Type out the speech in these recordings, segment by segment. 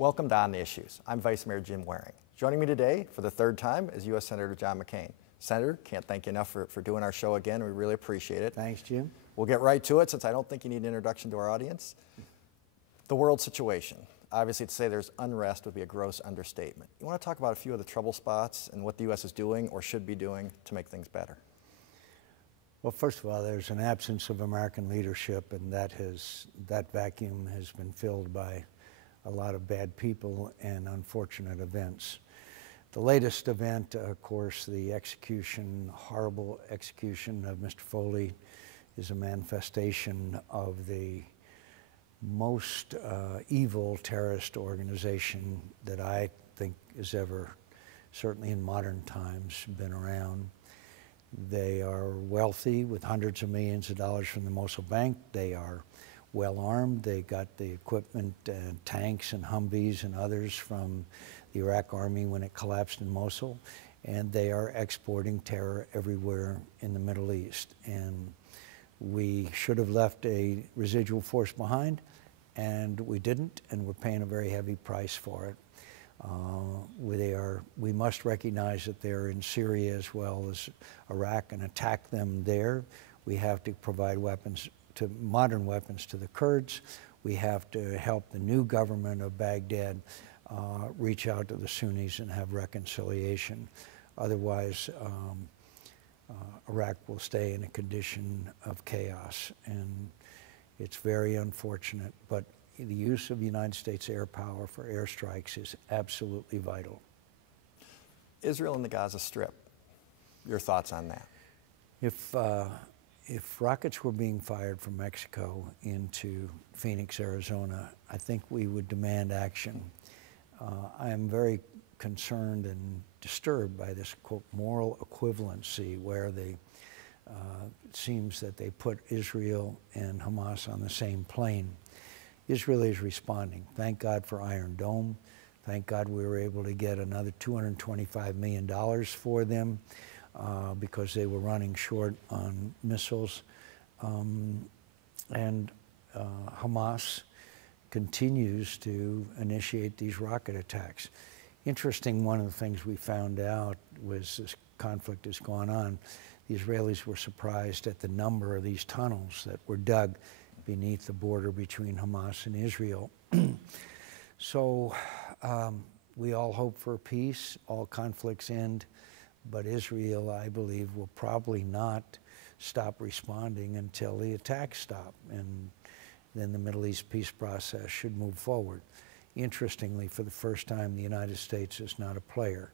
Welcome to On the Issues. I'm Vice Mayor Jim Waring. Joining me today for the third time is U.S. Senator John McCain. Senator, can't thank you enough for doing our show again. We really appreciate it. Thanks, Jim. We'll get right to it since I don't think you need an introduction to our audience. The world situation. Obviously, to say there's unrest would be a gross understatement. You want to talk about a few of the trouble spots and what the U.S. is doing or should be doing to make things better? Well, first of all, there's an absence of American leadership, and that vacuum has been filled by a lot of bad people and unfortunate events. The latest event, of course, the horrible execution of Mr. Foley, is a manifestation of the most evil terrorist organization that I think has ever, certainly in modern times, been around. They are wealthy with hundreds of millions of dollars from the Mosul Bank. They are well armed. They got the equipment, tanks and Humvees and others from the Iraq Army when it collapsed in Mosul. And they are exporting terror everywhere in the Middle East. And we should have left a residual force behind, and we didn't, and we're paying a very heavy price for it. We must recognize that they're in Syria as well as Iraq and attack them there. We have to provide modern weapons to the Kurds. We have to help the new government of Baghdad reach out to the Sunnis and have reconciliation. Otherwise, Iraq will stay in a condition of chaos, and it's very unfortunate, but the use of United States air power for airstrikes is absolutely vital. Israel and the Gaza Strip, your thoughts on that? If rockets were being fired from Mexico into Phoenix, Arizona, I think we would demand action. I am very concerned and disturbed by this, quote, moral equivalency where it seems that they put Israel and Hamas on the same plane. Israel is responding. Thank God for Iron Dome. Thank God we were able to get another $225 million for them because they were running short on missiles. Hamas continues to initiate these rocket attacks. Interesting, one of the things we found out was this conflict has gone on. The Israelis were surprised at the number of these tunnels that were dug beneath the border between Hamas and Israel. So we all hope for peace, all conflicts end, but Israel, I believe, will probably not stop responding until the attacks stop, and then the Middle East peace process should move forward. Interestingly, for the first time, the United States is not a player,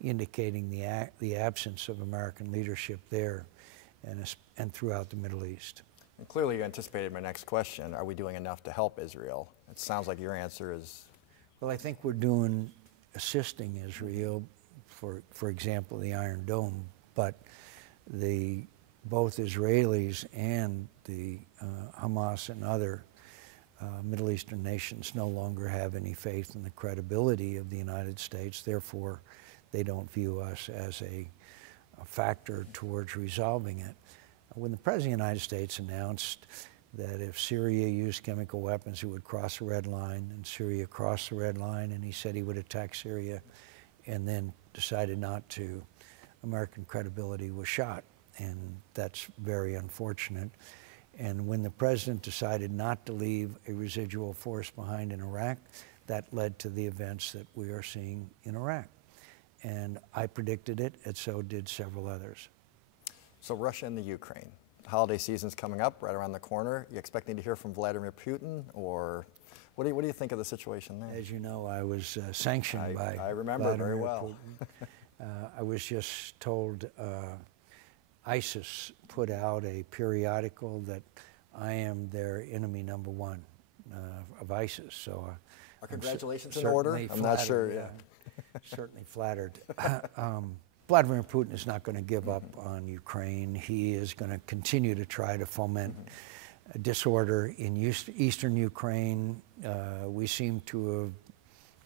indicating the absence of American leadership there and throughout the Middle East. And clearly you anticipated my next question. Are we doing enough to help Israel? It sounds like your answer is... Well, I think we're assisting Israel, for example, the Iron Dome, but both Israelis and the Hamas and other Middle Eastern nations no longer have any faith in the credibility of the United States. Therefore, they don't view us as a factor towards resolving it. When the President of the United States announced that if Syria used chemical weapons, it would cross a red line, and Syria crossed the red line, and he said he would attack Syria, and then decided not to, American credibility was shot, and that's very unfortunate. And when the President decided not to leave a residual force behind in Iraq, that led to the events that we are seeing in Iraq. And I predicted it, and so did several others. So Russia and the Ukraine. The holiday season's coming up right around the corner. You expecting to hear from Vladimir Putin, or what do you think of the situation there? As you know, I was sanctioned by I remember Vladimir very well. Putin. I was just told ISIS put out a periodical that I am their enemy number one of ISIS. So our congratulations in order. I'm not sure. Yeah. Certainly flattered. Vladimir Putin is not going to give up on Ukraine. He is going to continue to try to foment disorder in eastern Ukraine. We seem to have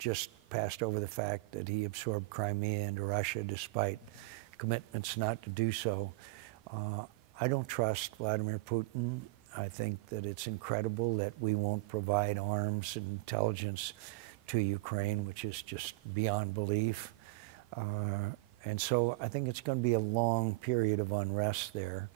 just passed over the fact that he absorbed Crimea into Russia despite commitments not to do so. I don't trust Vladimir Putin. I think that it's incredible that we won't provide arms and intelligence to Ukraine, which is just beyond belief. And so I think it's going to be a long period of unrest there.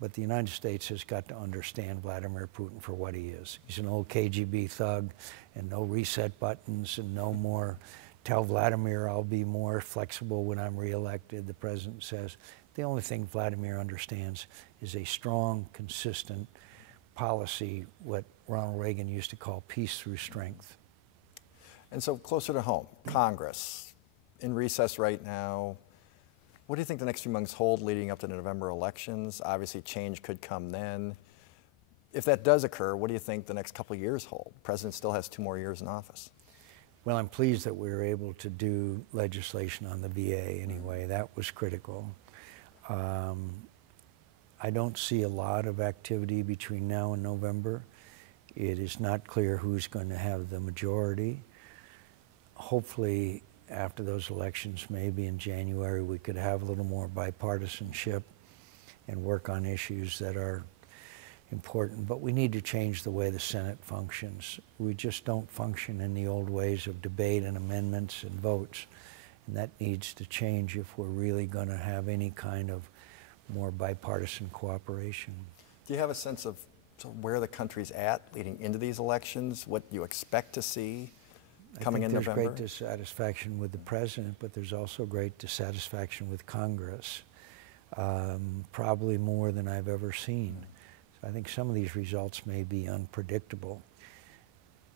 But the United States has got to understand Vladimir Putin for what he is. He's an old KGB thug, and no reset buttons and no more tell Vladimir I'll be more flexible when I'm reelected, the president says. The only thing Vladimir understands is a strong, consistent policy, what Ronald Reagan used to call peace through strength. And so closer to home, Congress, in recess right now. What do you think the next few months hold leading up to the November elections? Obviously, change could come then. If that does occur, what do you think the next couple of years hold? The president still has 2 more years in office. Well, I'm pleased that we were able to do legislation on the VA anyway. That was critical. I don't see a lot of activity between now and November. It is not clear who's going to have the majority. Hopefully, after those elections, maybe in January, we could have a little more bipartisanship and work on issues that are important. But we need to change the way the Senate functions. We just don't function in the old ways of debate and amendments and votes. And that needs to change if we're really going to have any kind of more bipartisan cooperation. Do you have a sense of where the country's at leading into these elections, what you expect to see coming in November? There's great dissatisfaction with the president, but there's also great dissatisfaction with Congress, probably more than I've ever seen. So I think some of these results may be unpredictable.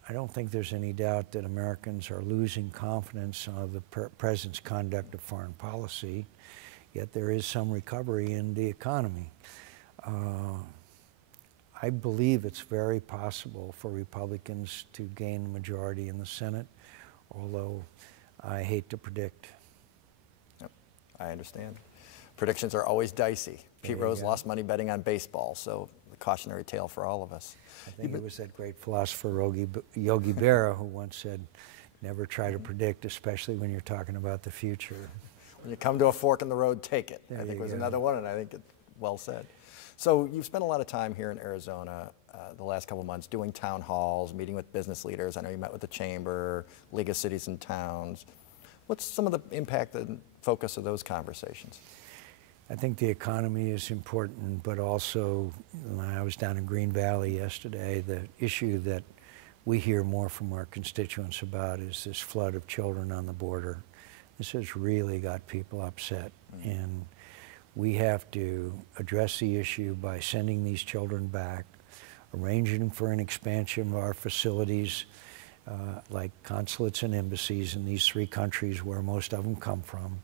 I don't think there's any doubt that Americans are losing confidence of the president's conduct of foreign policy, yet there is some recovery in the economy. I believe it's very possible for Republicans to gain a majority in the Senate, although I hate to predict. Yep, I understand. Predictions are always dicey. Pete Rose lost money betting on baseball, so the cautionary tale for all of us. I think it was that great philosopher Yogi Berra who once said, never try to predict, especially when you're talking about the future. When you come to a fork in the road, take it. I think was another one, and I think it's well said. So you've spent a lot of time here in Arizona the last couple of months doing town halls, meeting with business leaders. I know you met with the Chamber, League of Cities and Towns. What's some of the impact and focus of those conversations? I think the economy is important, but also, when I was down in Green Valley yesterday, the issue that we hear more from our constituents about is this flood of children on the border. This has really got people upset, and we have to address the issue by sending these children back, arranging for an expansion of our facilities, like consulates and embassies in these 3 countries where most of them come from.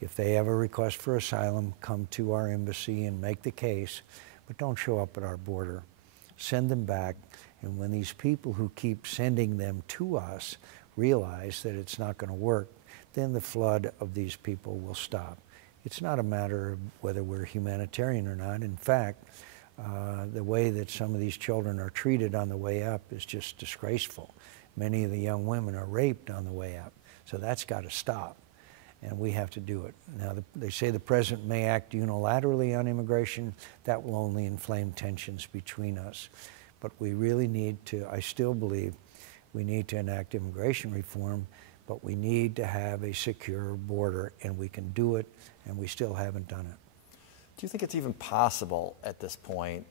If they have a request for asylum, come to our embassy and make the case, but don't show up at our border. Send them back, and when these people who keep sending them to us realize that it's not going to work, then the flood of these people will stop. It's not a matter of whether we're humanitarian or not. In fact, the way that some of these children are treated on the way up is just disgraceful. Many of the young women are raped on the way up. So that's got to stop, and we have to do it. Now, they say the president may act unilaterally on immigration. That will only inflame tensions between us. But we really need to, I still believe, we need to enact immigration reform, but we need to have a secure border, and we can do it, and we still haven't done it. Do you think it's even possible at this point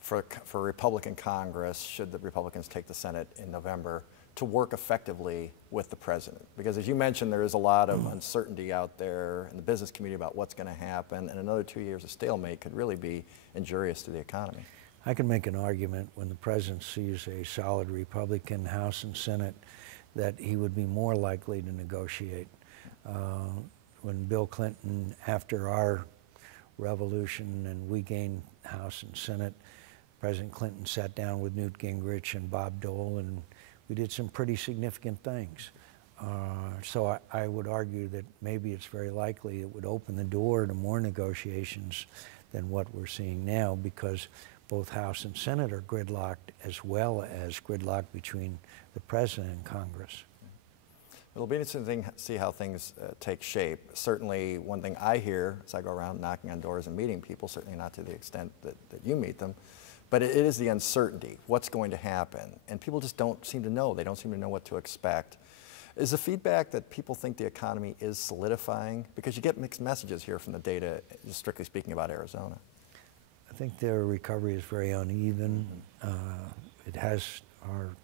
for Republican Congress, should the Republicans take the Senate in November, to work effectively with the president? Because as you mentioned, there is a lot of uncertainty out there in the business community about what's going to happen, and another 2 years of stalemate could really be injurious to the economy. I can make an argument when the president sees a solid Republican House and Senate that he would be more likely to negotiate. When Bill Clinton, after our revolution and we gained House and Senate, President Clinton sat down with Newt Gingrich and Bob Dole, and we did some pretty significant things. So I would argue that maybe it's very likely it would open the door to more negotiations than what we're seeing now, because both House and Senate are gridlocked, as well as gridlocked between the President and Congress. It'll be interesting to see how things take shape. Certainly, one thing I hear as I go around knocking on doors and meeting people, certainly not to the extent that you meet them, but it is the uncertainty, what's going to happen. And people just don't seem to know. They don't seem to know what to expect. Is the feedback that people think the economy is solidifying? Because you get mixed messages here from the data, just strictly speaking about Arizona. I think their recovery is very uneven. Our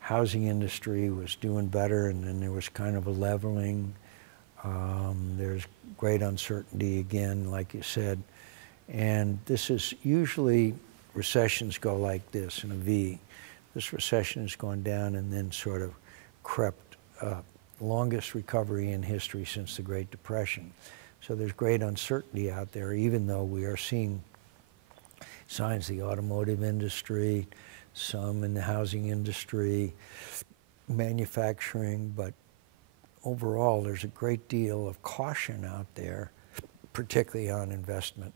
housing industry was doing better, and then there was kind of a leveling. There's great uncertainty again, like you said. And this is usually, recessions go like this in a V. This recession has gone down and then sort of crept up. Longest recovery in history since the Great Depression. So there's great uncertainty out there, even though we are seeing signs of the automotive industry, some in the housing industry, manufacturing, but overall there's a great deal of caution out there, particularly on investment.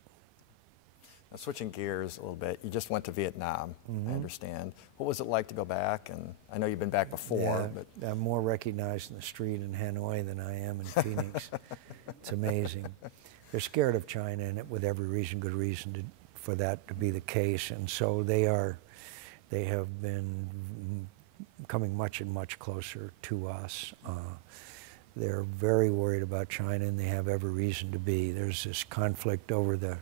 Now, switching gears a little bit, you just went to Vietnam, I understand. What was it like to go back? And I know you've been back before. Yeah, but I'm more recognized in the street in Hanoi than I am in Phoenix. It's amazing. They're scared of China, and with every reason, good reason for that to be the case. And so they have been coming much and much closer to us. They're very worried about China, and they have every reason to be. There's this conflict over the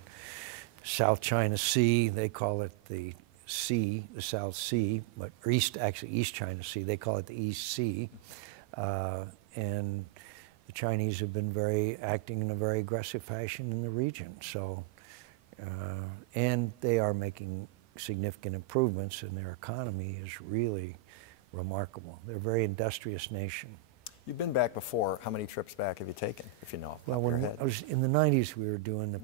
South China Sea. They call it the Sea, the South Sea, but East China Sea. They call it the East Sea. And the Chinese have been acting in a very aggressive fashion in the region. So, and they are making significant improvements, and their economy is really remarkable. They're a very industrious nation. you've been back before. How many trips back have you taken, if you know? Well, when I was in the 90s, we were doing the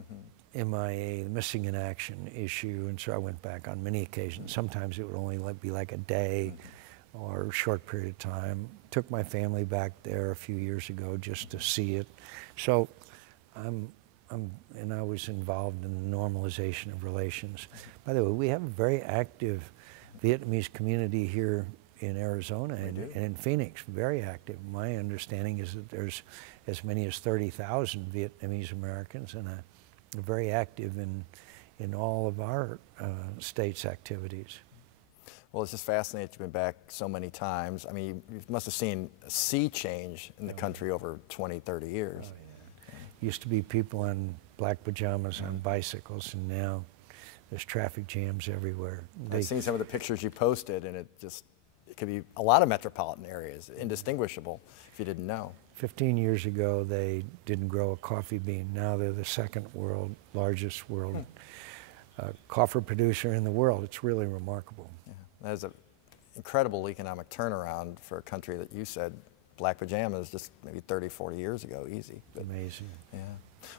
MIA, the missing in action issue, and so I went back on many occasions. Sometimes it would only be like a day or a short period of time. Took my family back there a few years ago just to see it. So and I was involved in the normalization of relations. By the way, we have a very active Vietnamese community here in Arizona and in Phoenix, very active. My understanding is that there's as many as 30,000 Vietnamese Americans, and are very active in all of our state's activities. Well, it's just fascinating that you've been back so many times. I mean, you must have seen a sea change in the country over 20, 30 years. Oh, yeah. Used to be people on black pajamas on bicycles, and now there's traffic jams everywhere. I've seen some of the pictures you posted, and it could be a lot of metropolitan areas, indistinguishable if you didn't know. 15 years ago, they didn't grow a coffee bean. Now they're the second largest coffee producer in the world. It's really remarkable. Yeah. That is an incredible economic turnaround for a country that you said black pajamas just maybe 30, 40 years ago, easy. But, amazing. Yeah.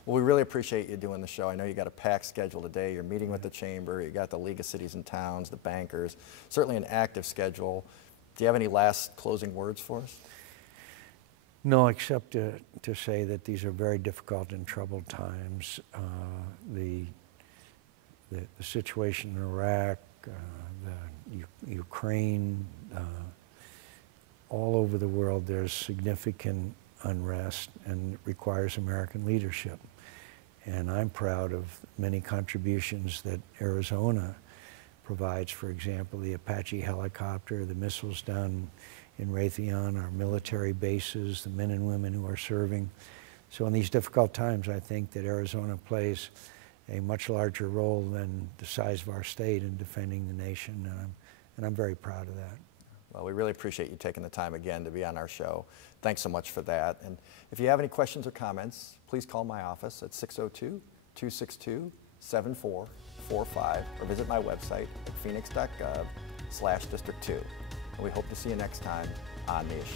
Well, we really appreciate you doing the show. I know you got a packed schedule today. You're meeting with the Chamber. You got the League of Cities and Towns, the bankers. Certainly an active schedule. Do you have any last closing words for us? No, except to say that these are very difficult and troubled times. The situation in Iraq, Ukraine, all over the world there's significant unrest, and it requires American leadership. And I'm proud of many contributions that Arizona provides. For example, the Apache helicopter, the missiles down in Raytheon, our military bases, the men and women who are serving. So in these difficult times, I think that Arizona plays a much larger role than the size of our state in defending the nation, and I'm very proud of that. Well, we really appreciate you taking the time again to be on our show. Thanks so much for that. And if you have any questions or comments, please call my office at 602-262-7445 or visit my website at phoenix.gov/District 2. And we hope to see you next time on The Issues.